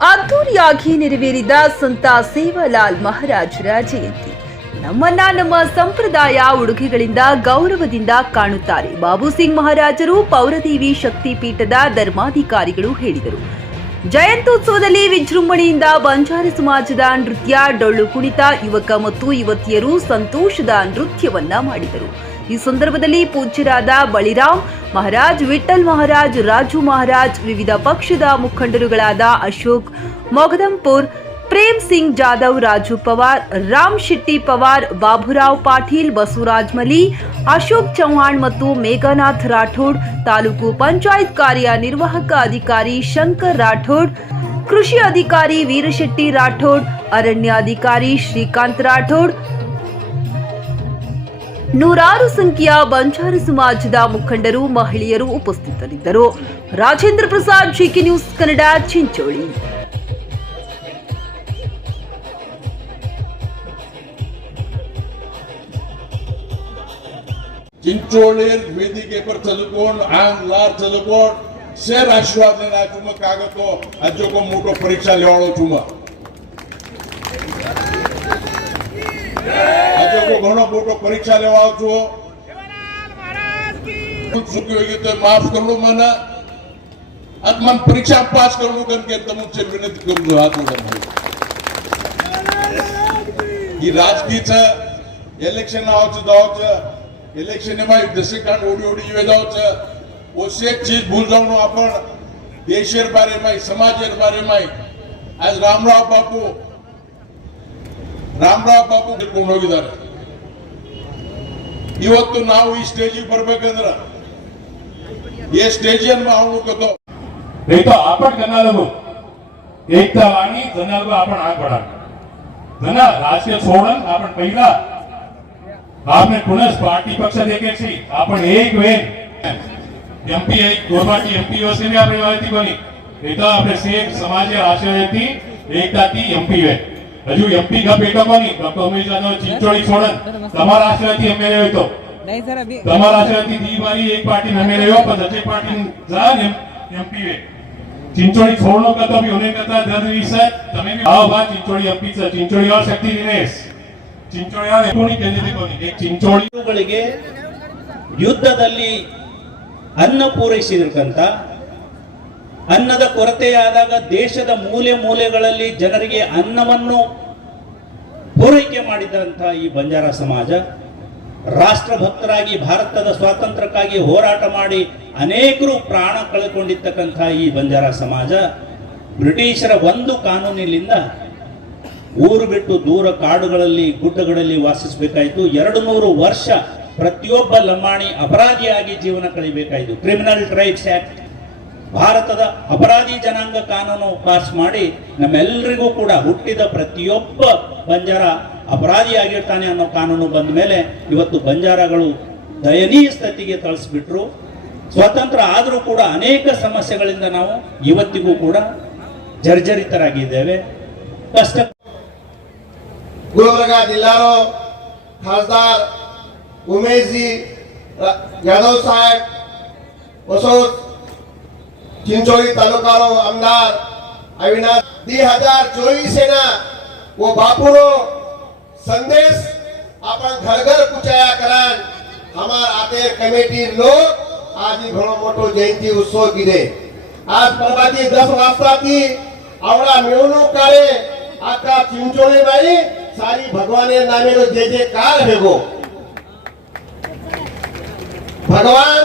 ಅದ್ದೂರಿಯಾಗಿ ನೆರವೇರಿದ ಸಂತ ಸೇವಾಲಾಲ್ ಮಹಾರಾಜರ ಜಯಂತಿ ನಮ್ಮನ್ನ ನಮ್ಮ ಸಂಪ್ರದಾಯ ಉಡುಗೆಗಳಿಂದ ಗೌರವದಿಂದ ಕಾಣುತ್ತಾರೆ. ಬಾಬು ಸಿಂಗ್ ಮಹಾರಾಜರು ಪೌರದೇವಿ ಶಕ್ತಿ ಪೀಠದ ಧರ್ಮಾಧಿಕಾರಿಗಳು ಹೇಳಿದರು. ಜಯಂತ್ಯುತ್ಸವದಲ್ಲಿ ವಿಜೃಂಭಣೆಯಿಂದ ಬಂಜಾರ ಸಮಾಜದ ನೃತ್ಯ, ಡೊಳ್ಳು ಕುಣಿತ, ಯುವಕ ಮತ್ತು ಯುವತಿಯರು ಸಂತೋಷದ ನೃತ್ಯವನ್ನ ಮಾಡಿದರು. ಈ ಸಂದರ್ಭದಲ್ಲಿ ಪೂಜ್ಯರಾದ ಬಳಿರಾಮ್ ಮಹಾರಾಜ್ ವಿಠಲ್ ಮಹಾರಾಜ್ ರಾಜು ಮಹಾರಾಜ್ ವಿವಿಧ ಪಕ್ಷದ ಮುಖಂಡರುಗಳಾದ ಅಶೋಕ್ ಮೊಗದಂಪುರ್ ಪ್ರೇಮ್ ಸಿಂಗ್ ಜಾಧವ್ ರಾಜು ಪವಾರ್ ರಾಮ್ ಶೆಟ್ಟಿ ಪವಾರ್ ಬಾಬುರಾವ್ ಪಾಟೀಲ್ ಬಸವರಾಜ್ ಮಲಿ ಅಶೋಕ್ ಚೌಹಾಣ್ ಮತ್ತು ಮೇಘನಾಥ್ ರಾಠೋಡ್ ತಾಲೂಕು ಪಂಚಾಯತ್ ಕಾರ್ಯನಿರ್ವಾಹಕ ಅಧಿಕಾರಿ ಶಂಕರ್ ರಾಠೋಡ್ ಕೃಷಿ ಅಧಿಕಾರಿ ವೀರಶೆಟ್ಟಿ ರಾಠೋಡ್ ಅರಣ್ಯಾಧಿಕಾರಿ ಶ್ರೀಕಾಂತ್ ರಾಠೋಡ್ ನೂರಾರು ಸಂಖ್ಯೆಯ ಬಂಜಾರಿ ಸಮಾಜದ ಮುಖಂಡರು, ಮಹಿಳೆಯರು ಉಪಸ್ಥಿತರಿದ್ದರು. Rajendra Prasad, GK news Kannada, Chincholi. ಚಿಂಚೋಳಿಯರ್ ವೇದಿಕೆ ಪರ್ ಚದುಕೊಂಡು ಆಂಗ್ ಲಾರ್ ಸೇರ್ ಆಶೀರ್ವಾದ ತುಂಬಕ್ಕಾಗತ್ತೋ ಅಜ್ಜಕ್ಕೊ ಮೂಟೋ ಪರೀಕ್ಷಾ ಲೇವಳೋ ತುಂಬ. ઘણો મોટો પરીક્ષા લેવા આવજો ચૂક્યું હોય તો માફ કરવું મને આજ મને પરીક્ષા પાસ કરવું કેમ કે તમે છે વિનંતી કરું છું હાથ ઉઠાવી એ રાજકીય છે ઇલેક્શન આવશે તો આવશે ઇલેક્શન એમાં દસેકાંડ ઓડી ઓડી યોજાવ છે ઓછી એક ચીજ ભૂલ જવાનું આપણ દેશેર બારેમાં સમાજેર બારેમાં આજ રામરાવ બાપુ રામરાવ બાપુ ಹೋಗಿದ್ದಾರೆ इवत ना स्टेज बरबंद्र स्टेज आप एकतावाणी धनर्व अपन आग बढ़ा राज्य सोड़न अपन पहला आपने पुनः पार्टी पक्ष देखे अपन एक वेन एमपी गोरमाटी एमपी युवा सेना आपने बनी नहीं तो आपने सेम समाज आशय थी एकता की एमपी वेन હજુ એમપી કપ એકમવાની ડોક્ટર ઉમેશનો ચિંચોડી છોડન તમારા આશ્રયથી અમે રહ્યો હતો તમારા આશ્રયથી દીવારી એક પાર્ટી અમે રહ્યો પણ દજે પાર્ટી જાન એમપી વે ચિંચોડી છોડનો કરતા ભી ઉને કરતા દર વિષય તમે ભી આવો બા ચિંચોડી એમપી સર ચિંચોડી ઓર શક્તિ દિનેશ ಚಿಂಚೋಳಿ ಕೋಣಿ ಕೇಂದ್ರದಲ್ಲಿ ಚಿಂಚೋಳಿಗಳಿಗೆ ಯುದ್ಧದಲ್ಲಿ ಅನ್ನ ಪೂರೈಸಿರ್ತಕ್ಕಂಥ ಅನ್ನದ ಕೊರತೆಯಾದಾಗ ದೇಶದ ಮೂಲೆ ಮೂಲೆಗಳಲ್ಲಿ ಜನರಿಗೆ ಅನ್ನವನ್ನು ಪೂರೈಕೆ ಮಾಡಿದಂತಹ ಈ ಬಂಜಾರ ಸಮಾಜ, ರಾಷ್ಟ್ರಭಕ್ತರಾಗಿ, ಭಾರತದ ಸ್ವಾತಂತ್ರ್ಯಕ್ಕಾಗಿ ಹೋರಾಟ ಮಾಡಿ ಅನೇಕರು ಪ್ರಾಣ ಕಳೆದುಕೊಂಡಿರ್ತಕ್ಕಂಥ ಈ ಬಂಜಾರ ಸಮಾಜ, ಬ್ರಿಟಿಷರ ಒಂದು ಕಾನೂನಿನಿಂದ ಊರು ಬಿಟ್ಟು ದೂರ ಕಾಡುಗಳಲ್ಲಿ, ಗುಡ್ಡಗಳಲ್ಲಿ ವಾಸಿಸಬೇಕಾಯಿತು. ಎರಡು ನೂರು ವರ್ಷ ಪ್ರತಿಯೊಬ್ಬ ಲಂಬಾಣಿ ಅಪರಾಧಿಯಾಗಿ ಜೀವನ ಕಳಿಬೇಕಾಯಿತು ಕ್ರಿಮಿನಲ್ ಟ್ರೈಬ್ಸ್ ಆಕ್ಟ್ ಭಾರತದ ಅಪರಾಧಿ ಜನಾಂಗ ಕಾನೂನು ಪಾಸ್ ಮಾಡಿ ನಮ್ಮೆಲ್ಲರಿಗೂ ಕೂಡ ಹುಟ್ಟಿದ ಪ್ರತಿಯೊಬ್ಬ ಬಂಜಾರ ಅಪರಾಧಿಯಾಗಿರ್ತಾನೆ ಅನ್ನೋ ಕಾನೂನು ಬಂದ ಮೇಲೆ ಇವತ್ತು ಬಂಜಾರಗಳು ದಯನೀಯ ಸ್ಥಿತಿಗೆ ತಳಿಸ್ಬಿಟ್ರು. ಸ್ವತಂತ್ರ ಆದರೂ ಕೂಡ ಅನೇಕ ಸಮಸ್ಯೆಗಳಿಂದ ನಾವು ಇವತ್ತಿಗೂ ಕೂಡ ಜರ್ಜರಿತರಾಗಿದ್ದೇವೆ. ಕಷ್ಟ గుల్బర్గా జిల్లాలో ಖಾಸ್ದಾರ್ ಉಮೇಶ್ ಜಿ ಯಾದವ್ ಸಾಹೇಬ್ వసౌత్ ચિંચોલી તાલુકાનો અમદાર અવિનાશ બે હજાર ચોવીસેના વો બાપુનો સંદેશ આપણા ઘર ઘર પૂછાયા કરાન. અમાર આતે કમિટી લો, આજે ઘણો મોટો જયંતિ ઉત્સવ કીધે આજ પરવાથી દસ વાસ્તાથી આવડા મેળનું કાર્ય આખા ચિંચોલી ભાઈ સારી ભગવાને નામેનો જે જે કાર ભેગો. ભગવાન